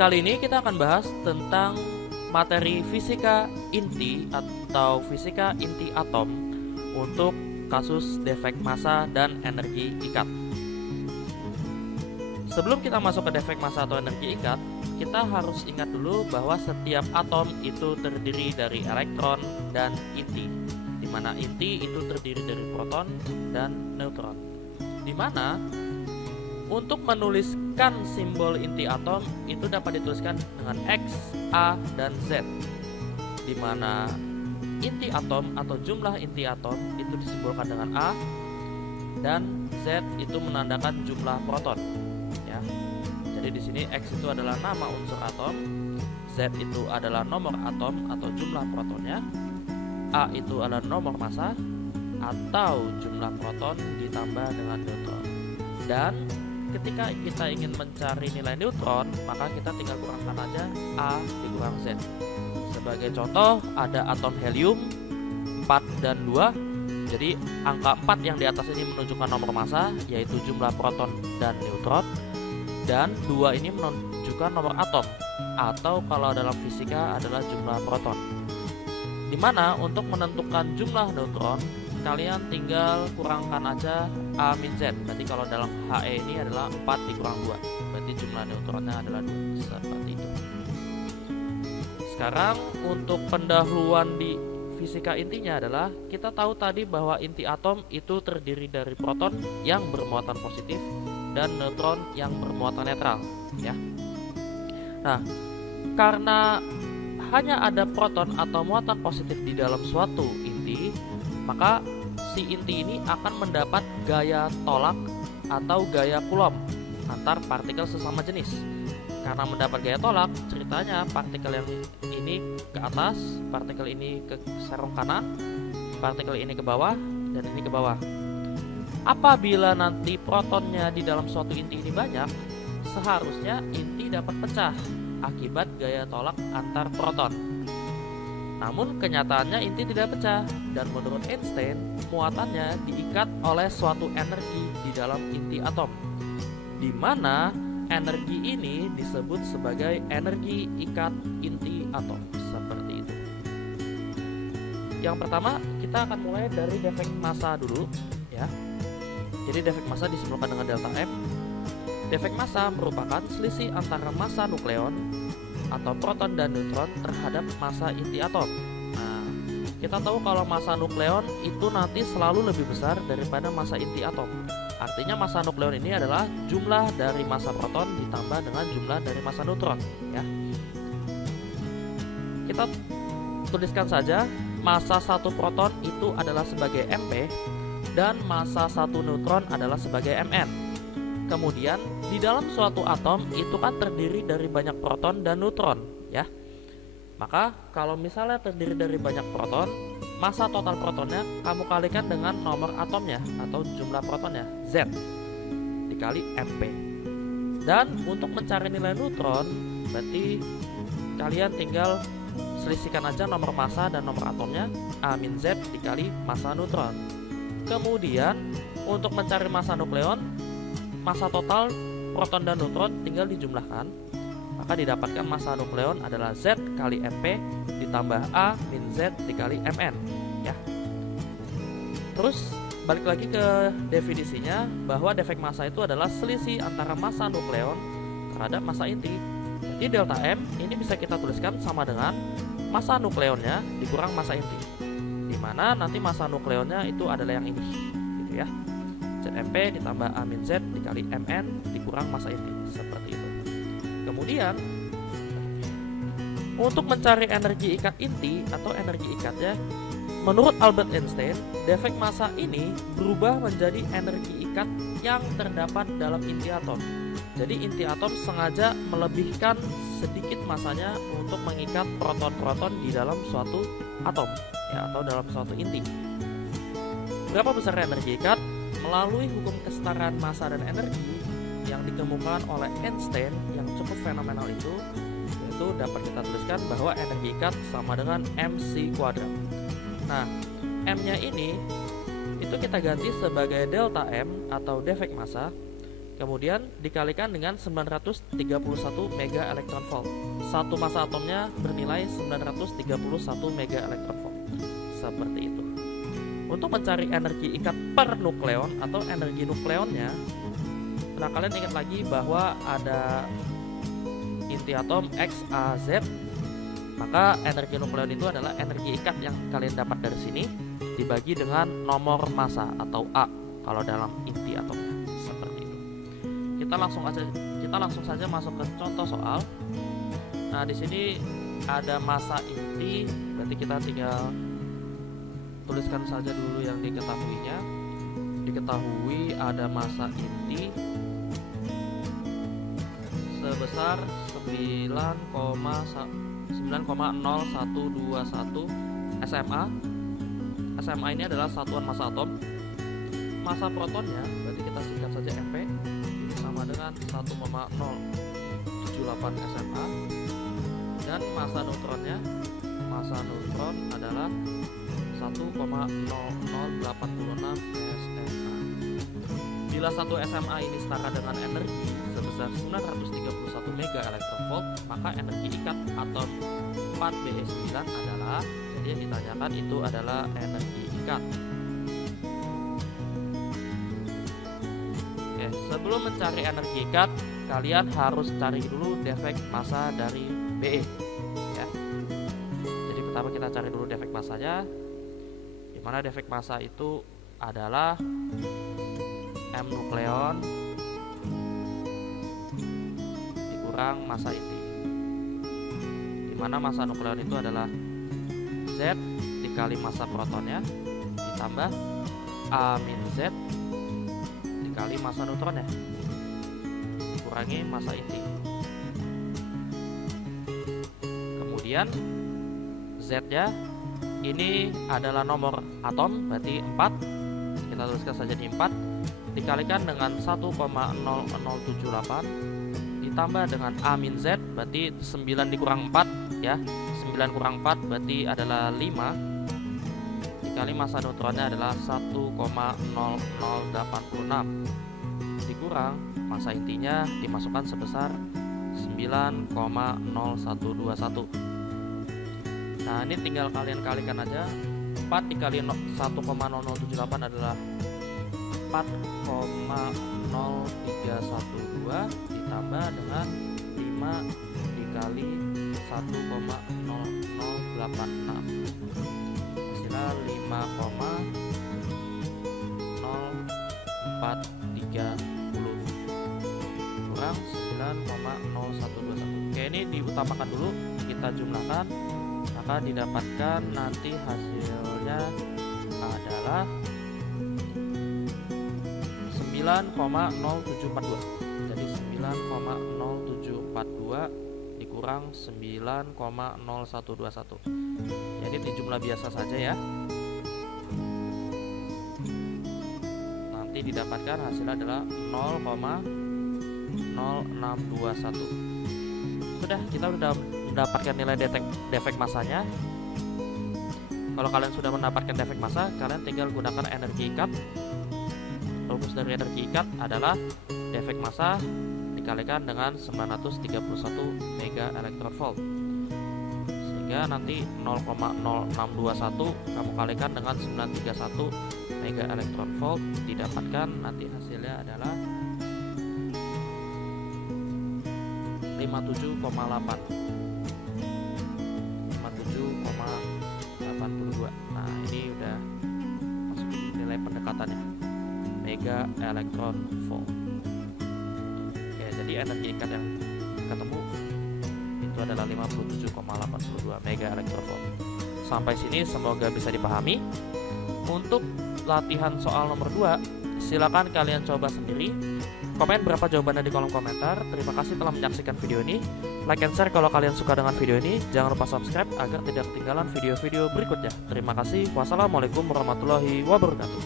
Kali ini kita akan bahas tentang materi fisika inti atau fisika inti atom untuk kasus defek massa dan energi ikat. Sebelum kita masuk ke defek massa atau energi ikat, kita harus ingat dulu bahwa setiap atom itu terdiri dari elektron dan inti, di mana inti itu terdiri dari proton dan neutron. Di mana untuk menuliskan simbol inti atom itu dapat dituliskan dengan X, A, dan Z, di mana inti atom atau jumlah inti atom itu disimbolkan dengan A dan Z itu menandakan jumlah proton. Ya. Jadi di sini X itu adalah nama unsur atom, Z itu adalah nomor atom atau jumlah protonnya, A itu adalah nomor massa atau jumlah proton ditambah dengan neutron. Dan ketika kita ingin mencari nilai neutron, maka kita tinggal kurangkan aja A dikurang Z. Sebagai contoh, ada atom helium 4 dan 2. Jadi angka 4 yang di atas ini menunjukkan nomor massa, yaitu jumlah proton dan neutron. Dan 2 ini menunjukkan nomor atom, atau kalau dalam fisika adalah jumlah proton. Dimana untuk menentukan jumlah neutron, kalian tinggal kurangkan aja A min Z. Berarti kalau dalam He ini adalah 4 dikurang 2, berarti jumlah neutronnya adalah 2. Seperti itu. Sekarang untuk pendahuluan di fisika intinya adalah kita tahu tadi bahwa inti atom itu terdiri dari proton yang bermuatan positif dan neutron yang bermuatan netral, ya. Nah, karena hanya ada proton atau muatan positif di dalam suatu inti, maka si inti ini akan mendapat gaya tolak atau gaya Coulomb antar partikel sesama jenis. Karena mendapat gaya tolak, ceritanya partikel yang ini ke atas, partikel ini ke serong kanan, partikel ini ke bawah, dan ini ke bawah. Apabila nanti protonnya di dalam suatu inti ini banyak, seharusnya inti dapat pecah akibat gaya tolak antar proton. Namun kenyataannya inti tidak pecah, dan menurut Einstein, muatannya diikat oleh suatu energi di dalam inti atom, di mana energi ini disebut sebagai energi ikat inti atom. Seperti itu. Yang pertama, kita akan mulai dari defek massa dulu, ya. Jadi defek massa disimbolkan dengan delta M. Defek massa merupakan selisih antara massa nukleon atau proton dan neutron terhadap massa inti atom. Nah, kita tahu kalau massa nukleon itu nanti selalu lebih besar daripada massa inti atom. Artinya massa nukleon ini adalah jumlah dari massa proton ditambah dengan jumlah dari massa neutron, ya. Kita tuliskan saja massa satu proton itu adalah sebagai MP dan massa satu neutron adalah sebagai Mn. Kemudian di dalam suatu atom itu kan terdiri dari banyak proton dan neutron, ya. Maka kalau misalnya terdiri dari banyak proton, massa total protonnya kamu kalikan dengan nomor atomnya atau jumlah protonnya, Z dikali MP. Dan untuk mencari nilai neutron, berarti kalian tinggal selisihkan aja nomor massa dan nomor atomnya, A min Z dikali massa neutron. Kemudian untuk mencari massa nukleon, massa total proton dan neutron tinggal dijumlahkan, maka didapatkan massa nukleon adalah Z kali MP ditambah A min Z dikali Mn, ya. Terus balik lagi ke definisinya, bahwa defek massa itu adalah selisih antara massa nukleon terhadap massa inti. Jadi delta M ini bisa kita tuliskan sama dengan massa nukleonnya dikurang massa inti, dimana nanti massa nukleonnya itu adalah yang ini, gitu ya. ZMP ditambah A min Z dikali Mn dikurang massa inti, seperti itu. Kemudian untuk mencari energi ikat inti atau energi ikatnya, menurut Albert Einstein, defek massa ini berubah menjadi energi ikat yang terdapat dalam inti atom. Jadi inti atom sengaja melebihkan sedikit massanya untuk mengikat proton-proton di dalam suatu atom, ya, atau dalam suatu inti. Berapa besar energi ikat? Melalui hukum kesetaraan massa dan energi yang dikemukakan oleh Einstein yang cukup fenomenal itu, yaitu dapat kita tuliskan bahwa energi ikat sama dengan mc². Nah, M-nya ini itu kita ganti sebagai delta M atau defek massa. Kemudian dikalikan dengan 931 mega elektron volt. Satu massa atomnya bernilai 931 mega elektron volt. Seperti itu. Untuk mencari energi ikat per nukleon atau energi nukleonnya, nah kalian ingat lagi bahwa ada inti atom X, A, Z. Maka energi nukleon itu adalah energi ikat yang kalian dapat dari sini dibagi dengan nomor massa atau A kalau dalam inti atomnya. Seperti itu. Kita langsung saja masuk ke contoh soal. Nah, di sini ada massa inti, berarti kita tinggal tuliskan saja dulu yang diketahuinya. Diketahui ada massa inti sebesar 9,0121 SMA. SMA ini adalah satuan massa atom. Massa protonnya berarti kita singkat saja MP, ini sama dengan 1,078 SMA. Dan massa neutronnya, massa neutron adalah 1,0086 SMA. Bila satu SMA ini setara dengan energi sebesar 931 mega elektron volt, maka energi ikat atom 4Be9 adalah, jadi yang ditanyakan itu adalah energi ikat. Oke, sebelum mencari energi ikat, kalian harus cari dulu defek massa dari Be. Ya. Jadi pertama kita cari dulu defek massanya, di mana defek massa itu adalah M nukleon dikurang massa inti, di mana massa nukleon itu adalah Z dikali massa protonnya ditambah A min Z dikali massa neutronnya dikurangi massa inti. Kemudian Z-nya ini adalah nomor atom, berarti 4. Kita tuliskan saja di 4 dikalikan dengan 1,0078 ditambah dengan A min Z, berarti 9 dikurang 4 ya. 9 kurang 4 berarti adalah 5 dikali massa neutronnya adalah 1,0086 dikurang massa intinya dimasukkan sebesar 9,0121. Nah, ini tinggal kalian kalikan aja. 4 dikali 1,0078 adalah 4,0312 ditambah dengan 5 dikali 1,0086 hasilnya 5,0430 kurang 9,0121. Oke, ini diutamakan dulu, kita jumlahkan, maka didapatkan nanti hasilnya adalah 9,0742. Jadi 9,0742 dikurang 9,0121. Jadi di jumlah biasa saja ya. Nanti didapatkan hasilnya adalah 0,0621. Sudah, kita sudah mendapatkan nilai defek massanya. Kalau kalian sudah mendapatkan defek massa, kalian tinggal gunakan energi ikat. Rumus dari energi ikat adalah defek massa dikalikan dengan 931 mega elektron volt, sehingga nanti 0,0621 kamu kalikan dengan 931 mega elektron volt, didapatkan nanti hasilnya adalah 57,8 57,82. Nah, ini udah masuk nilai pendekatannya mega elektron volt. Oke, jadi energi ikat yang ketemu itu adalah 57,82 mega elektron volt. Sampai sini semoga bisa dipahami. Untuk latihan soal nomor 2, silakan kalian coba sendiri. Komen berapa jawabannya di kolom komentar. Terima kasih telah menyaksikan video ini. Like and share kalau kalian suka dengan video ini. Jangan lupa subscribe agar tidak ketinggalan video-video berikutnya. Terima kasih. Wassalamualaikum warahmatullahi wabarakatuh.